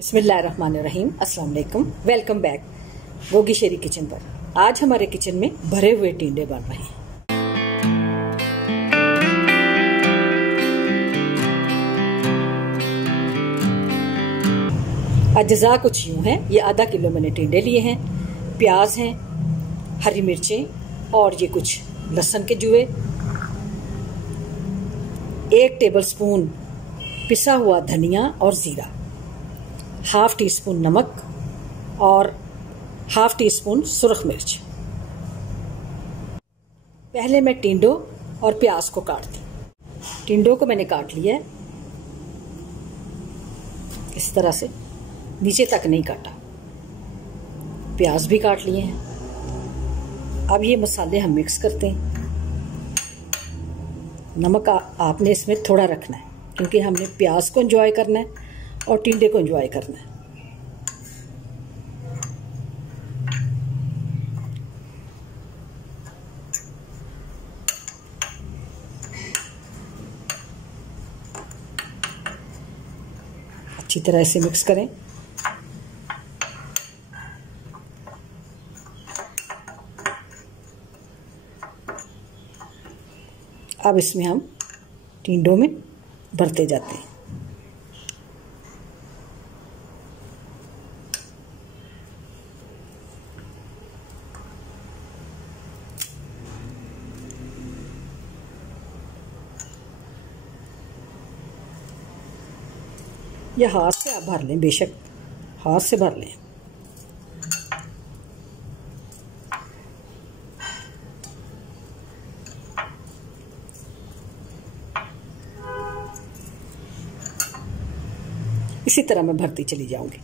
बिस्मिल्लाहिर्रहमानिर्रहीम, अस्सलाम वालेकुम। वेलकम बैक गोगी शेरी किचन पर। आज हमारे किचन में भरे हुए टिंडे बन रहे हैं। अज्जा कुछ यूँ हैं, ये आधा किलो मैंने टिंडे लिए हैं, प्याज हैं, हरी मिर्चें और ये कुछ लहसुन के जुए, 1 टेबलस्पून पिसा हुआ धनिया और ज़ीरा, 1/2 टीस्पून नमक और 1/2 टीस्पून सुरख मिर्च। पहले मैं टिंडों और प्याज को काटती हूँ। टिंडों को मैंने काट लिया है, इस तरह से नीचे तक नहीं काटा। प्याज भी काट लिए हैं। अब ये मसाले हम मिक्स करते हैं। नमक आपने इसमें थोड़ा रखना है क्योंकि हमने प्याज को एंजॉय करना है और टिंडे को एंजॉय करना है। अच्छी तरह से मिक्स करें। अब इसमें हम टिंडों में भरते जाते हैं। या हाथ से आप भर लें, बेशक हाथ से भर लें। इसी तरह मैं भरती चली जाऊंगी।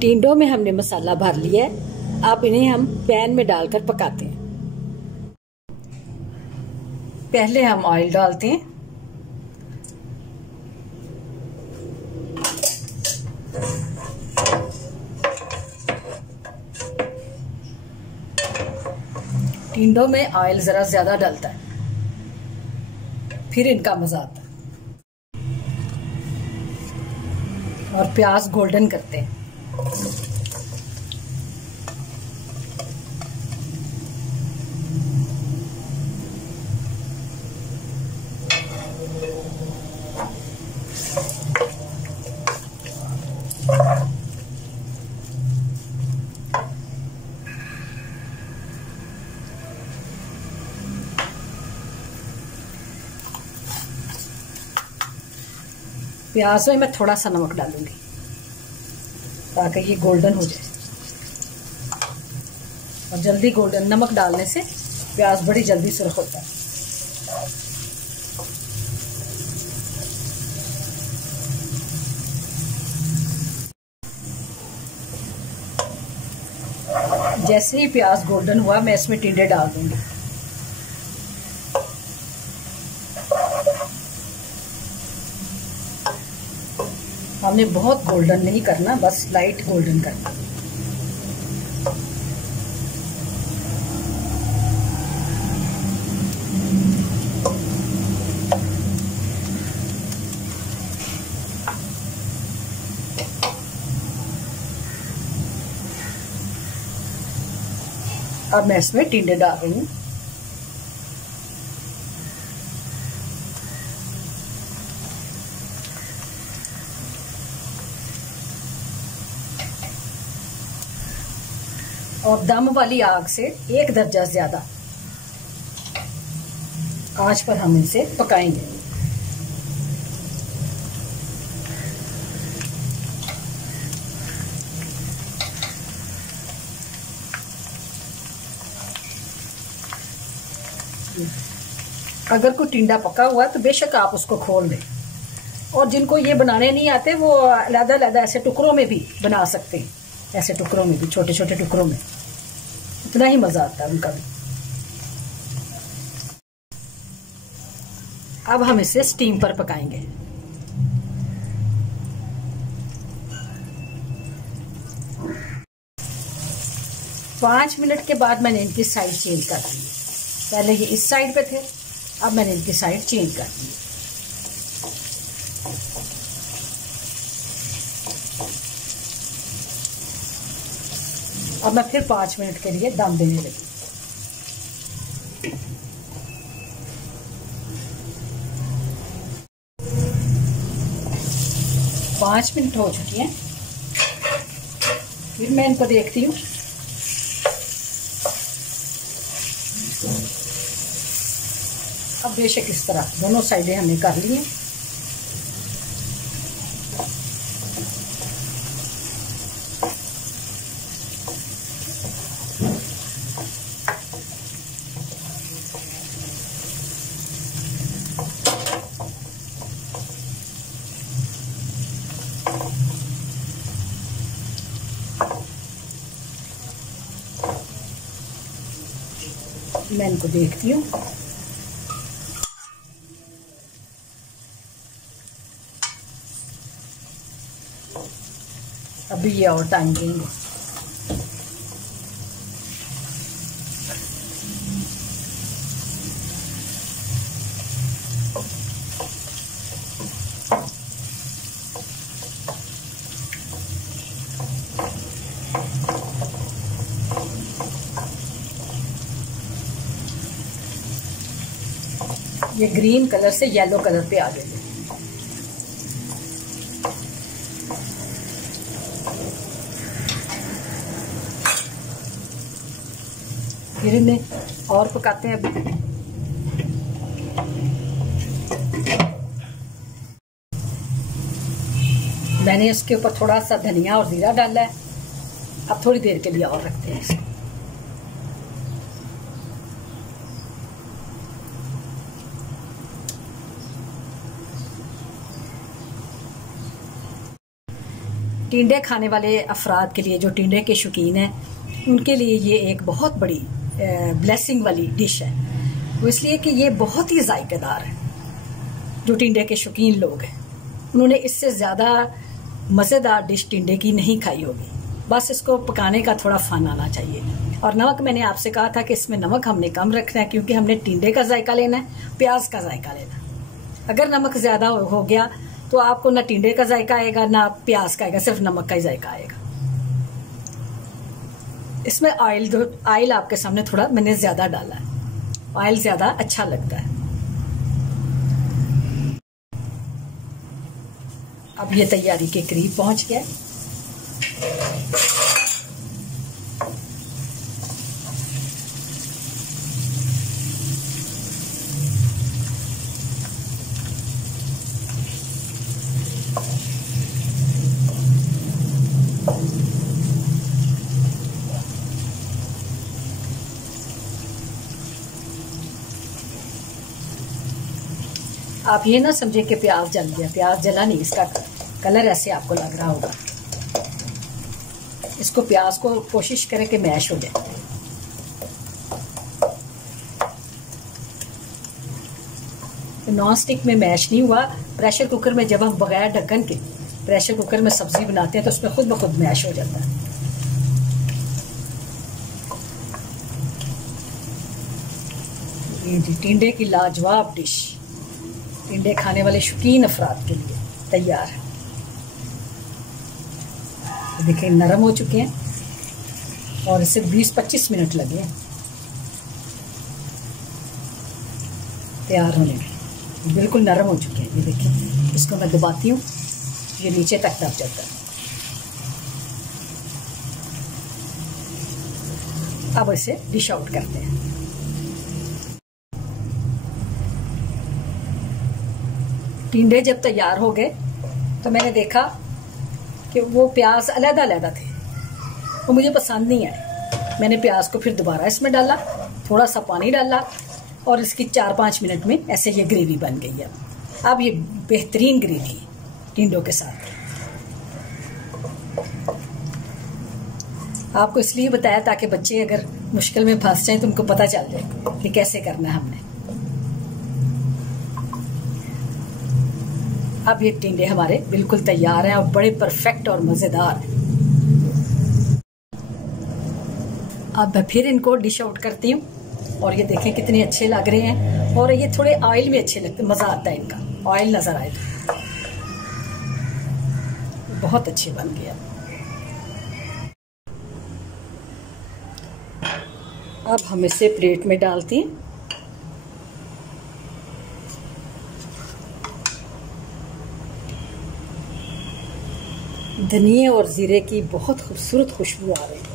टिंडों में हमने मसाला भर लिया है। अब इन्हें हम पैन में डालकर पकाते हैं। पहले हम ऑयल डालते हैं। टिंडों में ऑयल जरा ज्यादा डलता है, फिर इनका मजा आता है। और प्याज गोल्डन करते हैं। प्याज में मैं थोड़ा सा नमक डालूंगी ताकि ये गोल्डन हो जाए। और जल्दी गोल्डन, नमक डालने से प्याज बड़ी जल्दी सुर्ख होता है। जैसे ही प्याज गोल्डन हुआ मैं इसमें टिंडे डाल दूंगी। हमने बहुत गोल्डन नहीं करना, बस लाइट गोल्डन करना। अब मैं इसमें टिंडे डाल रही हूँ। और दम वाली आग से 1 दर्जा ज्यादा आंच पर हम इसे पकाएंगे। अगर कोई टिंडा पका हुआ तो बेशक आप उसको खोल दें, और जिनको ये बनाने नहीं आते वो अलग-अलग ऐसे टुकड़ों में भी बना सकते हैं। ऐसे टुकड़ों में भी, छोटे छोटे टुकड़ों में, इतना ही मजा आता है उनका भी। अब हम इसे स्टीम पर पकाएंगे। पाँच मिनट के बाद मैंने इनकी साइड चेंज कर दी। पहले ये इस साइड पे थे, अब मैंने इनकी साइड चेंज कर दी। अब मैं फिर 5 मिनट के लिए दम देने लगी। 5 मिनट हो चुकी हैं। फिर मैं इनको देखती हूँ। अब बेशक इस तरह दोनों साइडें हमने कर ली हैं। मैं इनको देखती हूँ। अभी ये और टाइम देंगे। ये ग्रीन कलर से येलो कलर पे आ गए। फिर इन्हें और पकाते हैं। अभी मैंने इसके ऊपर थोड़ा सा धनिया और जीरा डाला है। अब थोड़ी देर के लिए और रखते हैं इसको। टिंडे खाने वाले अफराद के लिए, जो टिंडे के शौकीन हैं, उनके लिए ये एक बहुत बड़ी ब्लेसिंग वाली डिश है। वो इसलिए कि ये बहुत ही जायकेदार है। जो टिंडे के शौकीन लोग हैं उन्होंने इससे ज़्यादा मज़ेदार डिश टिंडे की नहीं खाई होगी। बस इसको पकाने का थोड़ा फन आना चाहिए। और नमक, मैंने आपसे कहा था कि इसमें नमक हमने कम रखना है, क्योंकि हमने टिंडे का जायका लेना है, प्याज का जायका लेना है। अगर नमक ज़्यादा हो गया तो आपको ना टिंडे का जायका आएगा ना प्याज का आएगा, सिर्फ नमक का ही जायका आएगा। इसमें ऑयल आपके सामने थोड़ा मैंने ज्यादा डाला है। ऑयल ज्यादा अच्छा लगता है। अब ये तैयारी के करीब पहुंच गया। आप ये ना समझे कि प्याज जल गया। प्याज जला नहीं, इसका कलर ऐसे आपको लग रहा होगा। इसको प्याज को कोशिश करें कि मैश हो जाए। नॉन स्टिक में मैश नहीं हुआ। प्रेशर कुकर में जब हम बगैर ढक्कन के प्रेशर कुकर में सब्जी बनाते हैं तो उसमें खुद ब खुद मैश हो जाता है। ये जी टिंडे की लाजवाब डिश टिंडे खाने वाले शौकीन अफराद के लिए तैयार है। तो देखिए नरम हो चुके हैं और इसे 20-25 मिनट लगे हैं तैयार होने में। बिल्कुल नरम हो चुके हैं। ये देखिए, इसको मैं दबाती हूँ, ये नीचे तक दब जाता है। अब इसे डिश आउट करते हैं। टिंडे जब तैयार हो गए तो मैंने देखा कि वो प्याज अलग अलग थे, वो मुझे पसंद नहीं आए। मैंने प्याज को फिर दोबारा इसमें डाला, थोड़ा सा पानी डाला और इसकी 4-5 मिनट में ऐसे ये ग्रेवी बन गई है। अब ये बेहतरीन ग्रेवी है टिंडों के साथ। आपको इसलिए बताया ताकि बच्चे अगर मुश्किल में फंस जाएं तो उनको पता चल जाए कि कैसे करना है हमने। अब ये टिंडे हमारे बिल्कुल तैयार हैं और बड़े परफेक्ट और मजेदार हैं। अब मैं फिर इनको डिश आउट करती हूँ और ये देखें कितने अच्छे लग रहे हैं। और ये थोड़े ऑयल में अच्छे लगते हैं, मजा आता है इनका, ऑयल नजर आए तो। बहुत अच्छे बन गया। अब हम इसे प्लेट में डालते हैं। धनिया और जीरे की बहुत खूबसूरत खुशबू आ रही है।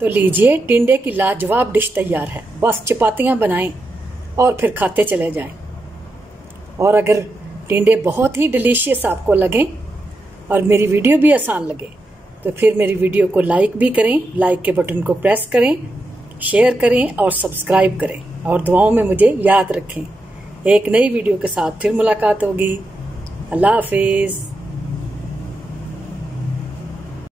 तो लीजिए, टिंडे की लाजवाब डिश तैयार है। बस चपातियां बनाएं और फिर खाते चले जाएं। और अगर टिंडे बहुत ही डिलीशियस आपको लगें और मेरी वीडियो भी आसान लगे तो फिर मेरी वीडियो को लाइक भी करें, लाइक के बटन को प्रेस करें, शेयर करें और सब्सक्राइब करें और दुआओं में मुझे याद रखें। एक नई वीडियो के साथ फिर मुलाकात होगी। अल्लाह हाफिज।